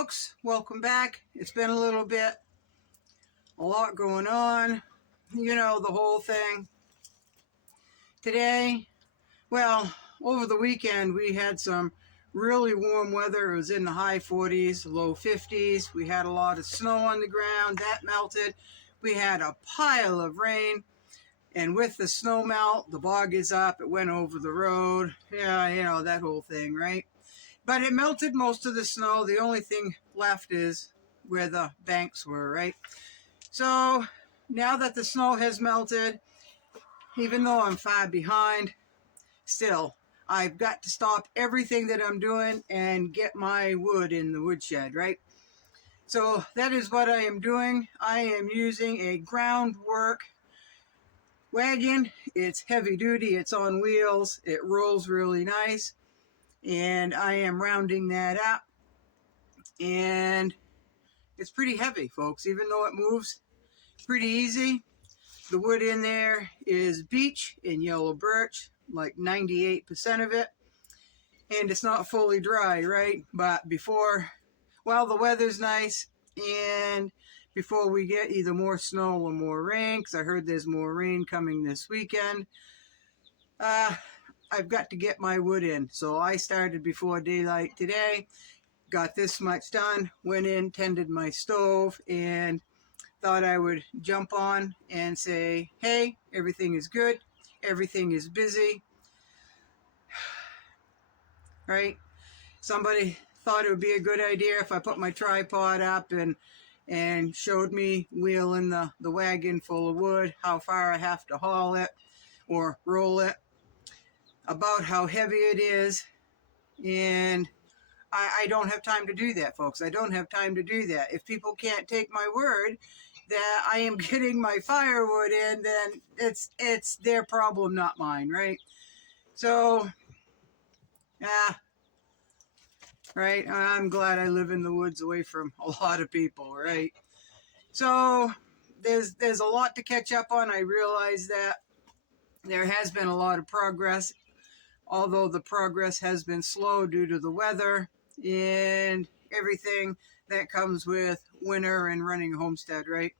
folks, welcome back. It's been a little bit, a lot going on, you know, the whole thing. Today, well, over the weekend we had some really warm weather. It was in the high 40s, low 50s. We had a lot of snow on the ground, that melted. We had a pile of rain, and with the snow melt, the bog is up, it went over the road. Yeah, you know, that whole thing, right? But it melted most of the snow. The only thing left is where the banks were, right? So now that the snow has melted, even though I'm far behind, still, I've got to stop everything that I'm doing and get my wood in the woodshed, right? So that is what I am doing. I am using a groundwork wagon. It's heavy duty, it's on wheels, it rolls really nice. And I am rounding that up, and it's pretty heavy, folks, even though it moves pretty easy. The wood in there is beech and yellow birch, like 98% of it, and it's not fully dry, right? But while the weather's nice, and before we get either more snow or more rain, because I heard there's more rain coming this weekend, I've got to get my wood in. So I started before daylight today, got this much done, went in, tended my stove, and thought I would jump on and say, hey, everything is good, everything is busy, right? Somebody thought it would be a good idea if I put my tripod up and showed me wheeling the wagon full of wood, how far I have to haul it or roll it, about how heavy it is. And I don't have time to do that, folks. I don't have time to do that. If people can't take my word that I am getting my firewood in, then it's their problem, not mine, right? So, yeah, right? I'm glad I live in the woods away from a lot of people, right? So there's a lot to catch up on. I realize that there has been a lot of progress, although the progress has been slow due to the weather and everything that comes with winter and running a homestead, right?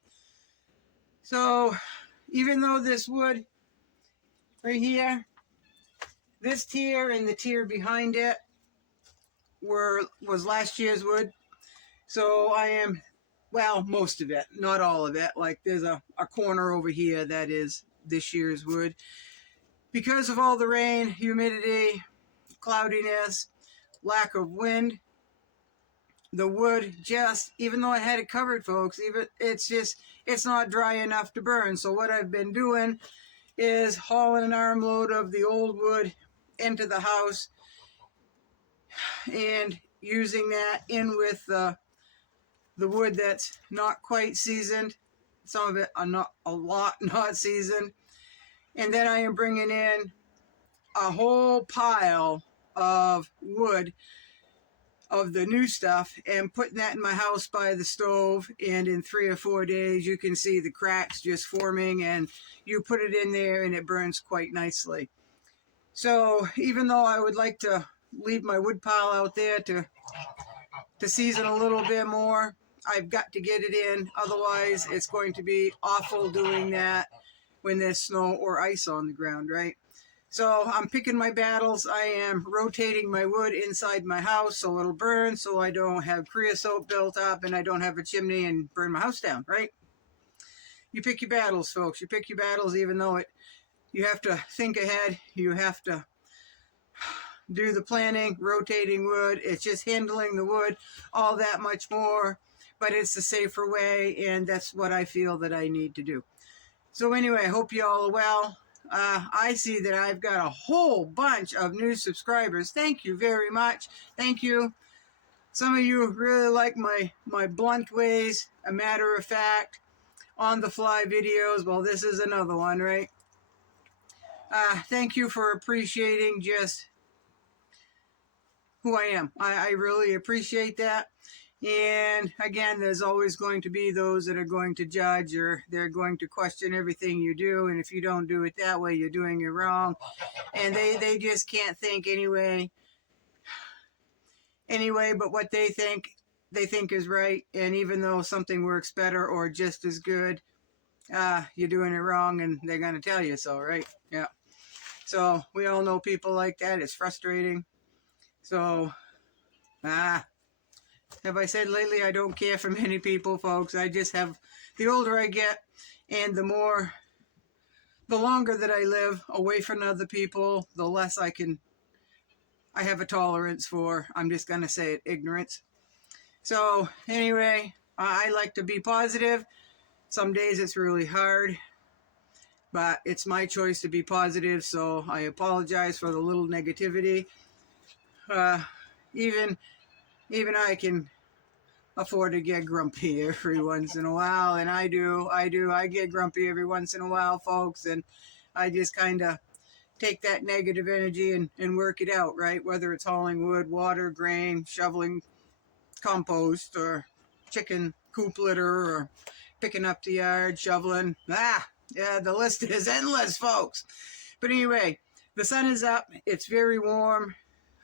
So even though this wood right here, this tier and the tier behind it was last year's wood, so I am, well, most of it, not all of it. Like there's a corner over here that is this year's wood. Because of all the rain, humidity, cloudiness, lack of wind, the wood just, even though I had it covered, folks, it's not dry enough to burn. So what I've been doing is hauling an armload of the old wood into the house and using that in with the wood that's not quite seasoned. Some of it are not, a lot not seasoned. And then I am bringing in a whole pile of wood of the new stuff and putting that in my house by the stove, and in 3 or 4 days you can see the cracks just forming, and you put it in there and it burns quite nicely. So even though I would like to leave my wood pile out there to season a little bit more, I've got to get it in, otherwise it's going to be awful doing that when there's snow or ice on the ground, right? So I'm picking my battles. I am rotating my wood inside my house so it'll burn, so I don't have creosote built up and I don't have a chimney and burn my house down, right? You pick your battles, folks. You pick your battles, even though you have to think ahead. You have to do the planning, rotating wood. It's just handling the wood all that much more, but it's the safer way, and that's what I feel that I need to do. So anyway, I hope you all are well. I see that I've got a whole bunch of new subscribers. Thank you very much. Thank you. Some of you really like my blunt ways, a matter of fact, on the fly videos. Well, this is another one, right? Thank you for appreciating just who I am. I really appreciate that. And again, there's always going to be those that are going to judge, or they're going to question everything you do. And if you don't do it that way, you're doing it wrong. And they just can't think anyway but what they think they think is right, and even though something works better or just as good, you're doing it wrong, and they're going to tell you so, right? Yeah. So we all know people like that. It's frustrating. So, have I said lately I don't care for many people, folks? I just have, the older I get and the longer that I live away from other people, the less I have a tolerance for, I'm just going to say it, ignorance. So anyway, I like to be positive. Some days it's really hard, but it's my choice to be positive, so I apologize for the little negativity. Even I can afford to get grumpy every once in a while, and I get grumpy every once in a while, folks, and I just kind of take that negative energy and work it out, right? Whether it's hauling wood, water, grain, shoveling compost, or chicken coop litter, or picking up the yard, shoveling. Yeah, the list is endless, folks. But anyway, the sun is up. It's very warm,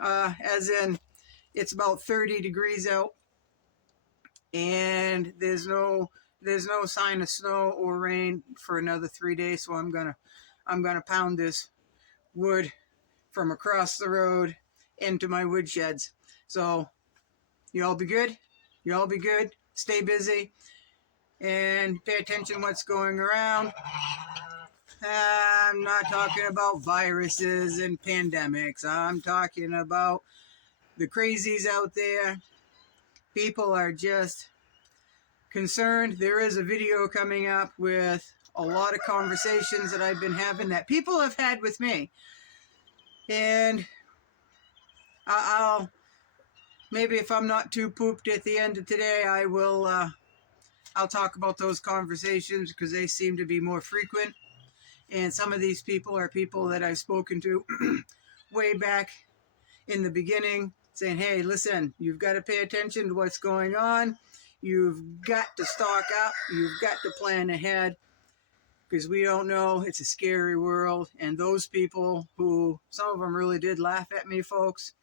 as in it's about 30 degrees out, and there's no sign of snow or rain for another 3 days. So I'm gonna pound this wood from across the road into my wood sheds. So you all be good. You all be good. Stay busy and pay attention to what's going around. I'm not talking about viruses and pandemics. I'm talking about the crazies out there. People are just concerned. There is a video coming up with a lot of conversations that I've been having that people have had with me. And I'll maybe, if I'm not too pooped at the end of today, I'll talk about those conversations, because they seem to be more frequent. And some of these people are people that I've spoken to way back in the beginning, saying, hey, listen, you've got to pay attention to what's going on. You've got to stock up. You've got to plan ahead, because we don't know. It's a scary world. And those people who, some of them really did laugh at me, folks,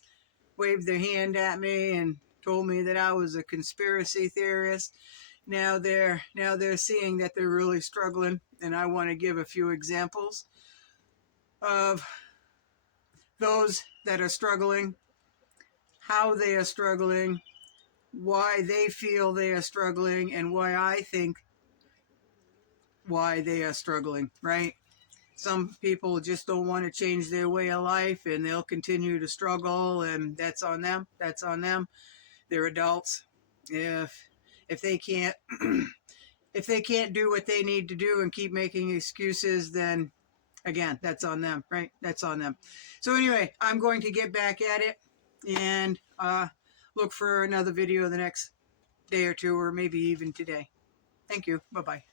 waved their hand at me and told me that I was a conspiracy theorist. Now they're seeing that they're really struggling, and I want to give a few examples of those that are struggling, how they are struggling, why they feel they are struggling, and why I think why they are struggling, right? Some people just don't want to change their way of life, and they'll continue to struggle, and that's on them. That's on them. They're adults. If they can't if they can't do what they need to do and keep making excuses, then again, that's on them, right? That's on them. So anyway, I'm going to get back at it and look for another video the next day or two, or maybe even today. Thank you. Bye-bye.